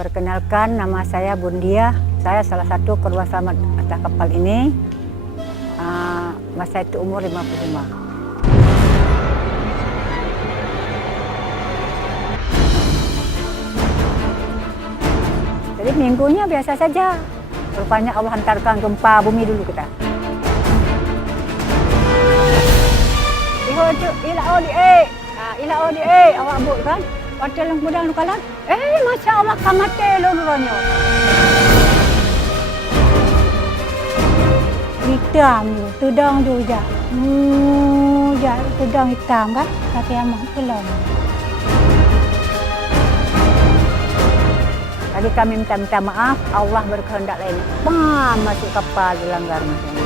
Perkenalkan, nama saya Bundia. Saya salah satu korban selamat atas kapal ini. Masa itu umur 55. Jadi minggunya biasa saja. Rupanya Allah hantarkan gempa bumi dulu kita. Ila odi awak abuk kan? Hotel yang mudah lukalan. Masya Allah kamate loronyo. Hitam tu, tudang juga. Tudang hitam kan? Tapi amat belum. Tadi kami minta maaf, Allah berkehendak lain. Masuk kapal dilanggar macam